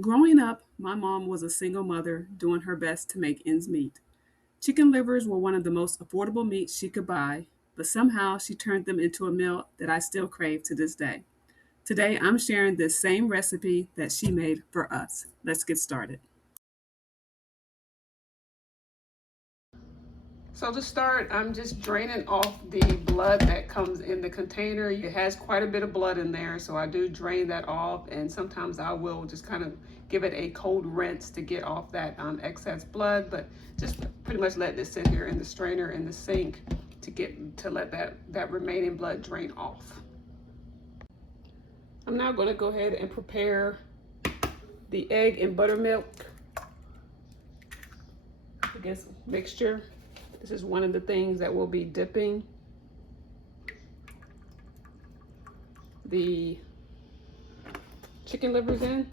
Growing up, my mom was a single mother doing her best to make ends meet. Chicken livers were one of the most affordable meats she could buy, but somehow she turned them into a meal that I still crave to this day. Today, I'm sharing this same recipe that she made for us. Let's get started. So to start, I'm just draining off the blood that comes in the container. It has quite a bit of blood in there, so I do drain that off, and sometimes I will just kind of give it a cold rinse to get off that excess blood, but just pretty much let this sit here in the strainer in the sink to let that remaining blood drain off. I'm now going to go ahead and prepare the egg and buttermilk, I guess, mixture. This is one of the things that we'll be dipping the chicken livers in.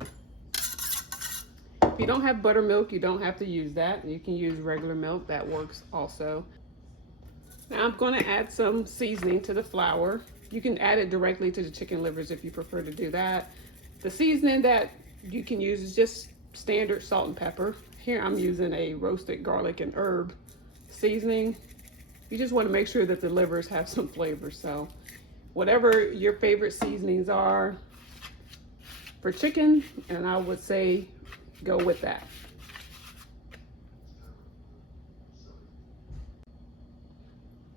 If you don't have buttermilk, you don't have to use that. You can use regular milk, that works also. Now I'm going to add some seasoning to the flour. You can add it directly to the chicken livers if you prefer to do that. The seasoning that you can use is just standard salt and pepper. Here I'm using a roasted garlic and herb seasoning. You just want to make sure that the livers have some flavor. So whatever your favorite seasonings are for chicken, and I would say go with that.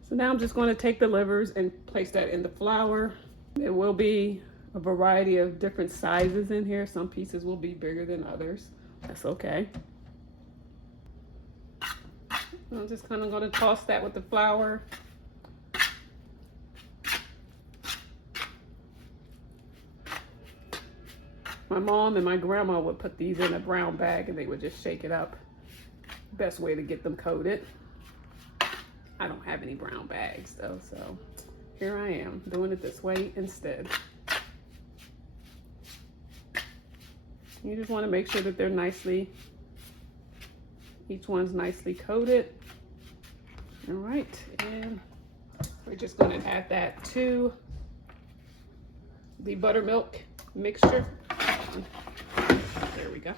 So now I'm just going to take the livers and place that in the flour. There will be a variety of different sizes in here. Some pieces will be bigger than others. That's okay. I'm just kind of going to toss that with the flour. My mom and my grandma would put these in a brown bag and they would just shake it up. Best way to get them coated. I don't have any brown bags though, so here I am doing it this way instead. You just want to make sure that they're each one's nicely coated. All right, and we're just going to add that to the buttermilk mixture. There we go.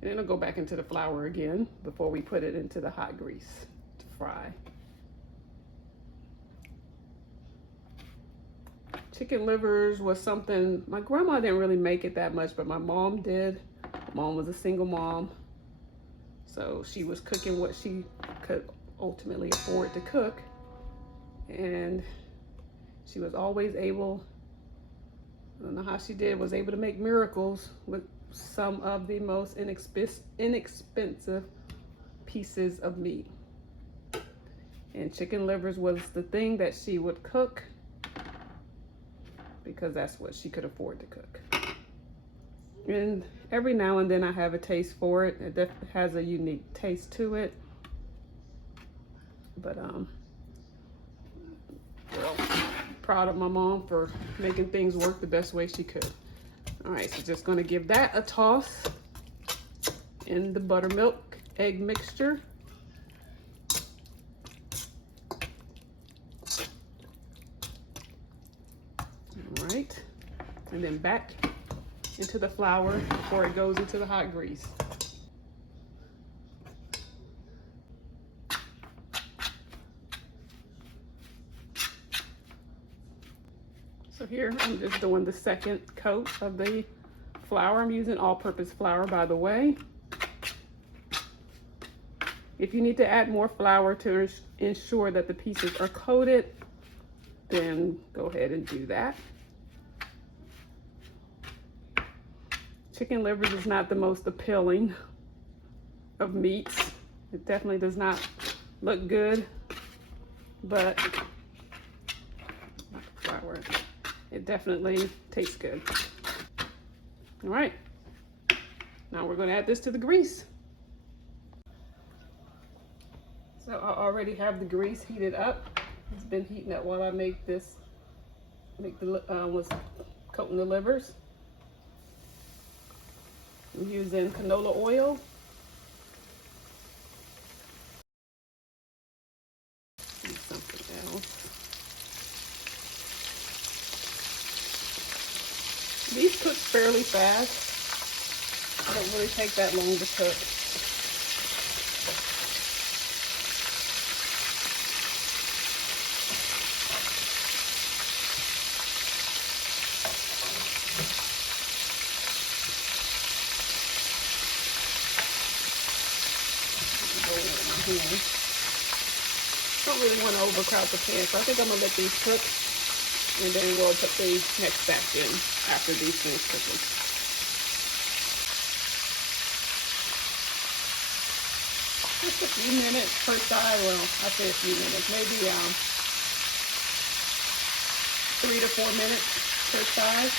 And it'll go back into the flour again before we put it into the hot grease to fry. Chicken livers was something, my grandma didn't really make it that much, but my mom did. Mom was a single mom, so she was cooking what she could ultimately afford to cook. And she was always able, I don't know how she did, was able to make miracles with some of the most inexpensive pieces of meat. And chicken livers was the thing that she would cook because that's what she could afford to cook. And every now and then I have a taste for it. It definitely has a unique taste to it. But well, proud of my mom for making things work the best way she could. All right, so just gonna give that a toss in the buttermilk egg mixture. All right, and then back into the flour before it goes into the hot grease. So here I'm just doing the second coat of the flour. I'm using all-purpose flour, by the way. If you need to add more flour to ensure that the pieces are coated, then go ahead and do that. Chicken livers is not the most appealing of meats. It definitely does not look good, but flour, it definitely tastes good. All right, now we're going to add this to the grease. So I already have the grease heated up. It's been heating up while I was coating the livers. I'm using canola oil. And something else. These cook fairly fast. They don't really take that long to cook. Don't really want to overcrowd the pan, so I think I'm gonna let these cook, and then we'll put the next batch in after these finish cooking. Just a few minutes per side. Well, I say a few minutes, maybe 3 to 4 minutes per side,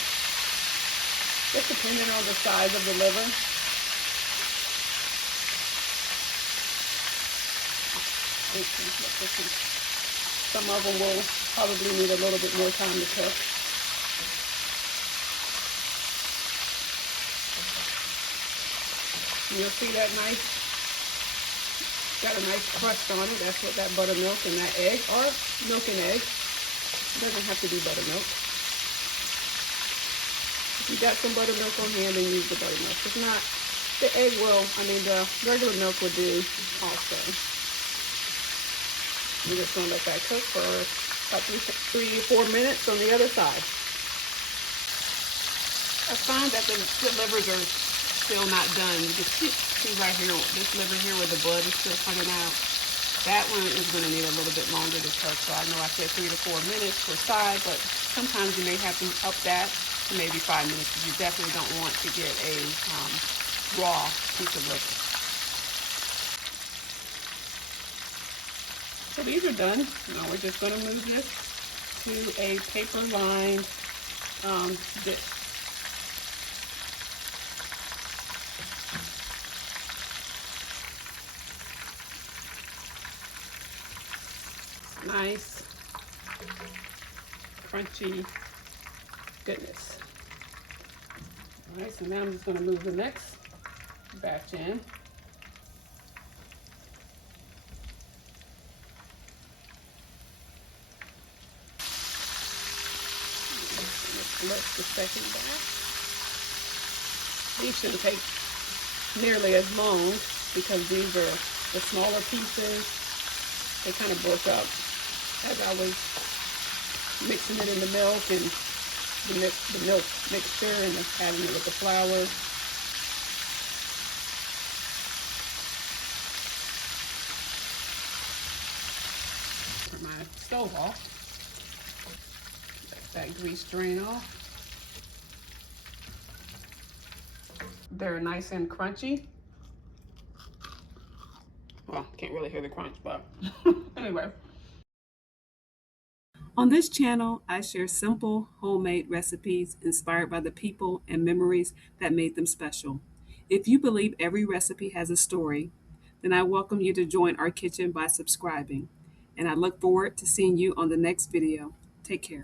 just depending on the size of the liver. Some of them will probably need a little bit more time to cook. You'll see that nice, got a nice crust on it. That's what that buttermilk and that egg, or milk and egg. It doesn't have to be buttermilk. If you got some buttermilk on hand, then use the buttermilk. If not, the egg will, the regular milk will do also. We're just going to let that cook for about 3 to 4 minutes on the other side. I find that the livers are still not done. You can see right here, this liver here where the blood is still coming out. That one is going to need a little bit longer to cook. So I know I said 3 to 4 minutes per side, but sometimes you may have to up that to maybe 5 minutes because you definitely don't want to get a raw piece of liver. So these are done. Now we're just going to move this to a paper-lined dish. Nice, crunchy goodness. All right, so now I'm just going to move the next batch in. Let's the second batch. These shouldn't take nearly as long because these are the smaller pieces. They kind of broke up as I was mixing it in the milk and the milk mixture and adding it with the flour. Turn my stove off. Let that grease drain off. They're nice and crunchy. Well, can't really hear the crunch, but anyway. On this channel, I share simple, homemade recipes inspired by the people and memories that made them special. If you believe every recipe has a story, then I welcome you to join our kitchen by subscribing. And I look forward to seeing you on the next video. Take care.